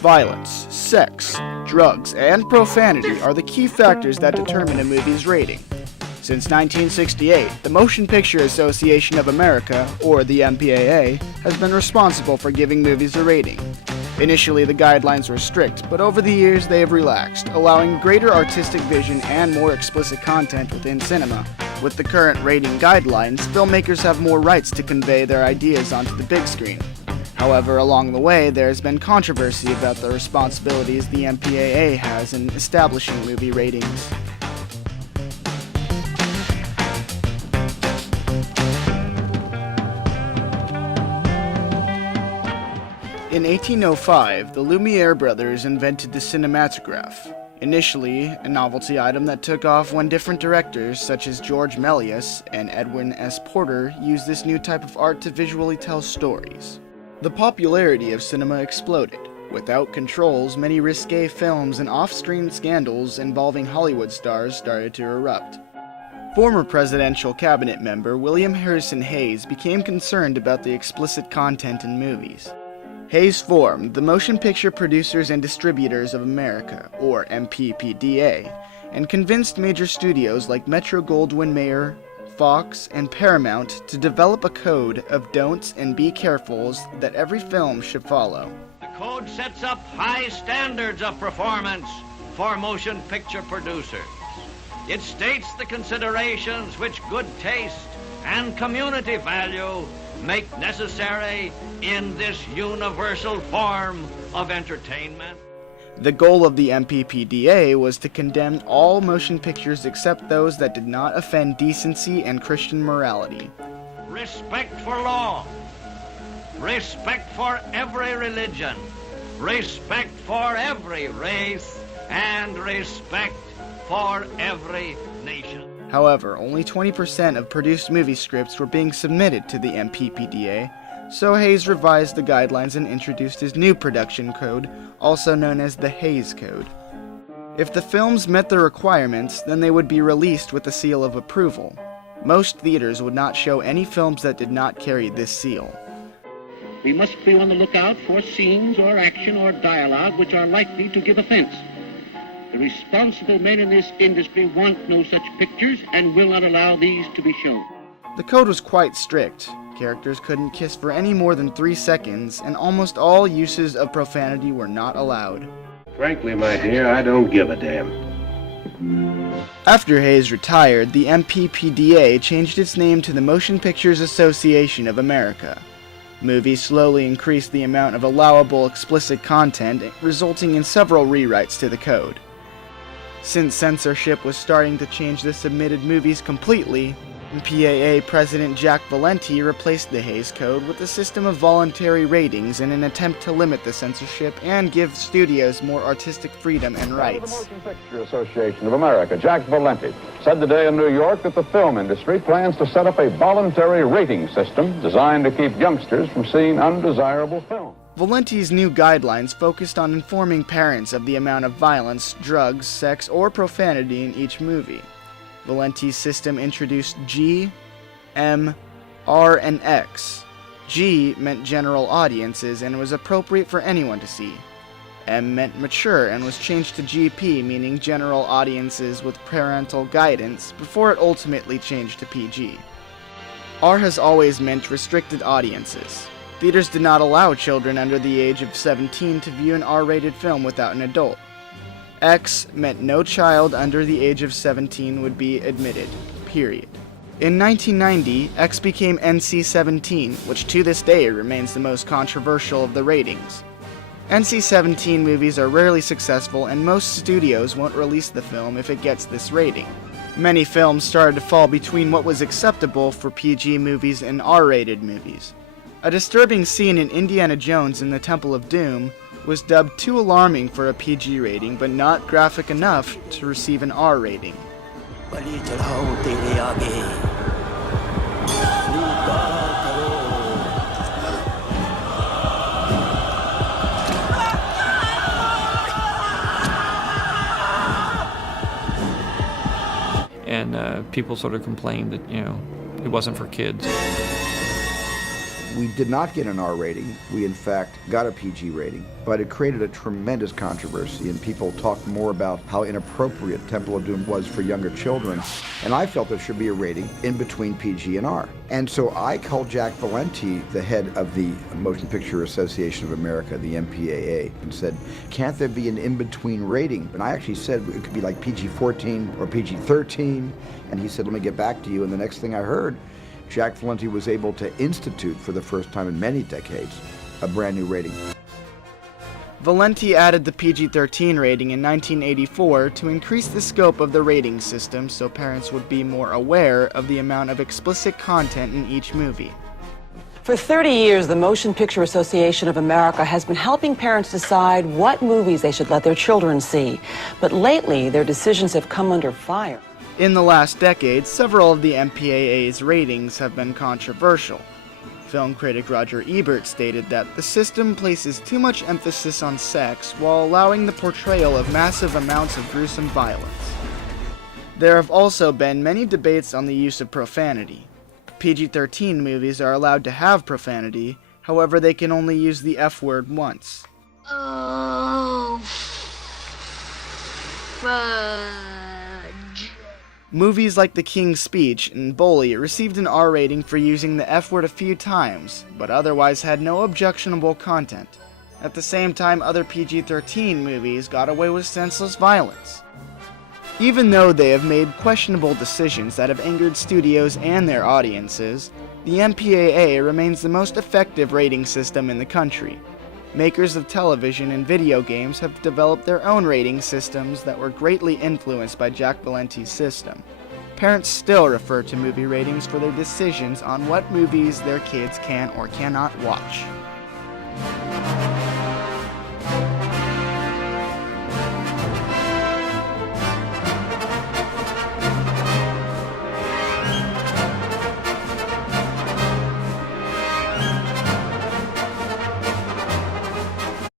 Violence, sex, drugs, and profanity are the key factors that determine a movie's rating. Since 1968, the Motion Picture Association of America, or the MPAA, has been responsible for giving movies a rating. Initially, the guidelines were strict, but over the years they have relaxed, allowing greater artistic vision and more explicit content within cinema. With the current rating guidelines, filmmakers have more rights to convey their ideas onto the big screen. However, along the way, there has been controversy about the responsibilities the MPAA has in establishing movie ratings. In 1805, the Lumiere brothers invented the cinematograph. Initially, a novelty item that took off when different directors, such as George Méliès and Edwin S. Porter, used this new type of art to visually tell stories. The popularity of cinema exploded. Without controls, many risque films and off-screen scandals involving Hollywood stars started to erupt. Former presidential cabinet member William Harrison Hayes became concerned about the explicit content in movies. Hayes formed the Motion Picture Producers and Distributors of America, or MPPDA, and convinced major studios like Metro-Goldwyn-Mayer, Fox, and Paramount to develop a code of don'ts and be carefuls that every film should follow. The code sets up high standards of performance for motion picture producers. It states the considerations which good taste and community value make necessary in this universal form of entertainment. The goal of the MPPDA was to condemn all motion pictures except those that did not offend decency and Christian morality. Respect for law, respect for every religion, respect for every race, and respect for every nation. However, only 20% of produced movie scripts were being submitted to the MPPDA, so Hayes revised the guidelines and introduced his new production code, also known as the Hayes Code. If the films met the requirements, then they would be released with a seal of approval. Most theaters would not show any films that did not carry this seal. We must be on the lookout for scenes or action or dialogue which are likely to give offense. The responsible men in this industry want no such pictures and will not allow these to be shown. The code was quite strict. Characters couldn't kiss for any more than 3 seconds, and almost all uses of profanity were not allowed. Frankly, my dear, I don't give a damn. After Hayes retired, the MPPDA changed its name to the Motion Pictures Association of America. Movies slowly increased the amount of allowable explicit content, resulting in several rewrites to the code. Since censorship was starting to change the submitted movies completely, MPAA President Jack Valenti replaced the Hayes Code with a system of voluntary ratings in an attempt to limit the censorship and give studios more artistic freedom and rights. The Motion Picture Association of America, Jack Valenti, said today in New York that the film industry plans to set up a voluntary rating system designed to keep youngsters from seeing undesirable films. Valenti's new guidelines focused on informing parents of the amount of violence, drugs, sex, or profanity in each movie. Valenti's system introduced G, M, R, and X. G meant general audiences and was appropriate for anyone to see. M meant mature and was changed to GP, meaning general audiences with parental guidance, before it ultimately changed to PG. R has always meant restricted audiences. Theaters did not allow children under the age of 17 to view an R-rated film without an adult. X meant no child under the age of 17 would be admitted, period. In 1990, X became NC-17, which to this day remains the most controversial of the ratings. NC-17 movies are rarely successful, and most studios won't release the film if it gets this rating. Many films started to fall between what was acceptable for PG movies and R-rated movies. A disturbing scene in Indiana Jones and the Temple of Doom was dubbed too alarming for a PG rating, but not graphic enough to receive an R rating. And people sort of complained that, it wasn't for kids. We did not get an R rating. We, in fact, got a PG rating. But it created a tremendous controversy, and people talked more about how inappropriate Temple of Doom was for younger children. And I felt there should be a rating in between PG and R. And so I called Jack Valenti, the head of the Motion Picture Association of America, the MPAA, and said, can't there be an in-between rating? And I actually said it could be like PG-14 or PG-13. And he said, let me get back to you. And the next thing I heard, Jack Valenti was able to institute, for the first time in many decades, a brand new rating. Valenti added the PG-13 rating in 1984 to increase the scope of the rating system so parents would be more aware of the amount of explicit content in each movie. For 30 years, the Motion Picture Association of America has been helping parents decide what movies they should let their children see. But lately, their decisions have come under fire. In the last decade, several of the MPAA's ratings have been controversial. Film critic Roger Ebert stated that the system places too much emphasis on sex while allowing the portrayal of massive amounts of gruesome violence. There have also been many debates on the use of profanity. PG-13 movies are allowed to have profanity, however they can only use the F word once. Oh, fudge. Movies like The King's Speech and Bully received an R rating for using the F word a few times, but otherwise had no objectionable content. At the same time, other PG-13 movies got away with senseless violence. Even though they have made questionable decisions that have angered studios and their audiences, the MPAA remains the most effective rating system in the country. Makers of television and video games have developed their own rating systems that were greatly influenced by Jack Valenti's system. Parents still refer to movie ratings for their decisions on what movies their kids can or cannot watch.